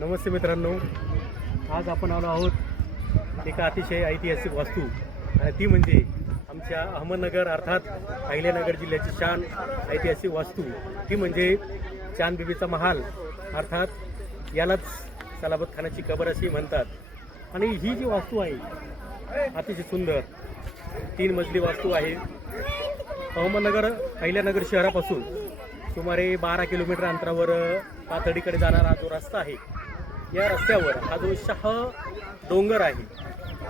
नमस्ते मित्रांनो, आज आपण आलो आहोत एका अतिशय ऐतिहासिक वास्तू आणि ती म्हणजे आमच्या अहमदनगर अर्थात अहिल्यानगर जिल्ह्याची शान ऐतिहासिक वास्तू ती म्हणजे चांद बीबीचा महाल अर्थात यालाच सलाबत खानाची कबर अशी म्हणतात। आणि ही जी वास्तू आहे अतिशय सुंदर 3 मजली वास्तू आहे। अहमदनगर अहिल्यानगर शहरापासून सुमारे 12 किलोमीटर अंतरावर पाथर्डीकडे जाणारा जो रस्ता आहे या रस्त्यावर हा जो शाह डोंगर आहे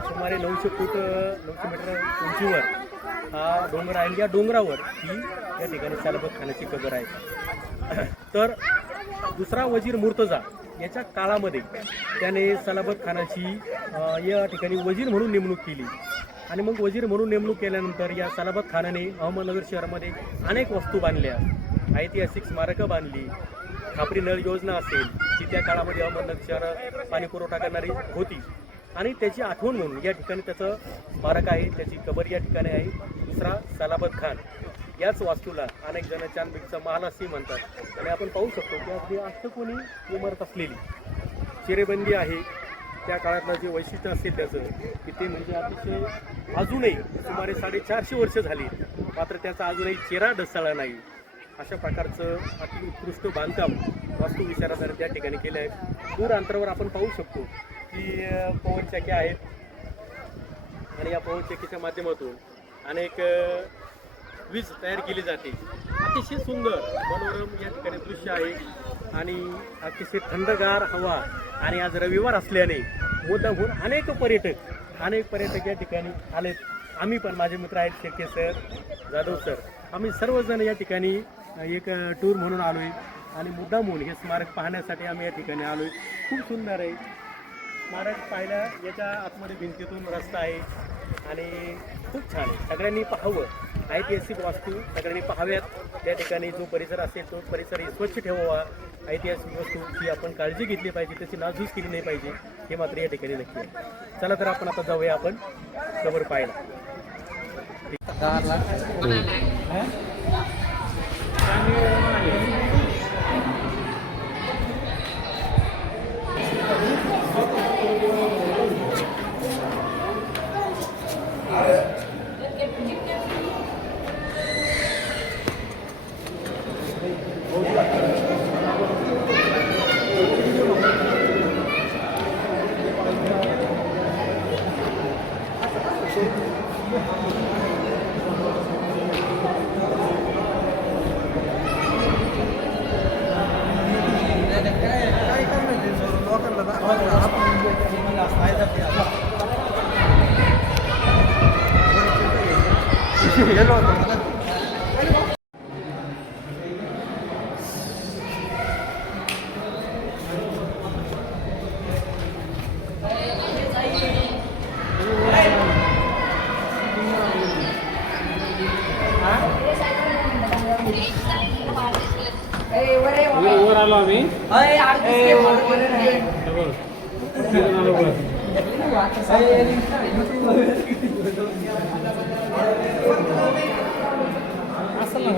सुमारे 900 मीटर उंचीवर हा डोंगर आहे। या डोंगरावर ही या ठिकाणी सलाबत खानाची कबर आहे। तर दुसरा वजीर मुर्तजा याच्या काळामध्ये त्याने सलाबत खानाची या ठिकाणी वजीर म्हणून नेमणूक केली आणि मग वजीर म्हणून नेमणूक केल्यानंतर या सलाबत खानाने अहमदनगर शहरामध्ये अनेक वस्तू बांधल्या, ऐतिहासिक स्मारकं बांधली, खापरी नळ योजना असेल जी त्या काळामध्ये अहमदनगर शहर पाणी पुरवठा करणारी होती आणि त्याची आठवण म्हणून या ठिकाणी त्याचं स्मारक आहे, त्याची कबर या ठिकाणी आहे। दुसरा सलाबत खान याच वास्तूला अनेक जण चांद बीबीचा महाल असे म्हणतात आणि आपण पाहू शकतो की अगदी अष्टकोनी इमारत असलेली चिरेबंदी आहे। त्या काळातलं जे वैशिष्ट्य असेल त्याचं की ते म्हणजे अतिशय अजूनही सुमारे 450 वर्ष झाली मात्र त्याचा अजूनही चेहरा ढसाळला नाही अशा प्रकारचं अति उत्कृष्ट बांधकाम वास्तू विशारदाने त्या ठिकाणी केलं आहे। दूर अंतरावर आपण पाहू शकतो की पवनचक्क्या आहेत आणि या पवनचक्कीच्या माध्यमातून अनेक वीज तयार केली जाते। अतिशय सुंदर मनोरम या ठिकाणी दृश्य आहे आणि अतिशय थंडगार हवा आणि आज रविवार असल्याने मुद्दामहून अनेक पर्यटक या ठिकाणी आलेत। आम्ही पण, माझे मित्र आहेत शेळके सर, जाधव सर, आम्ही सर्वजण या ठिकाणी एक टूर म्हणून आलो आहे आणि मुद्दामहून हे स्मारक पाहण्यासाठी आम्ही या ठिकाणी आलो आहे। खूप सुंदर आहे स्मारक, पाहायला याच्या आतमध्ये भिंतीतून रस्ता आहे आणि खूप छान आहे। सगळ्यांनी पाहावं, ऐतिहासिक वास्तू सगळ्यांनी पाहाव्यात। त्या ठिकाणी जो परिसर असेल तो परिसर स्वच्छ ठेवावा, ऐतिहासिक वस्तूची आपण काळजी घेतली पाहिजे, त्याची नासधूस केली नाही पाहिजे हे मात्र या ठिकाणी नक्की आहे। चला तर आपण आता जाऊया आपण कबर पाहायला। वर आलो आम्ही असं ना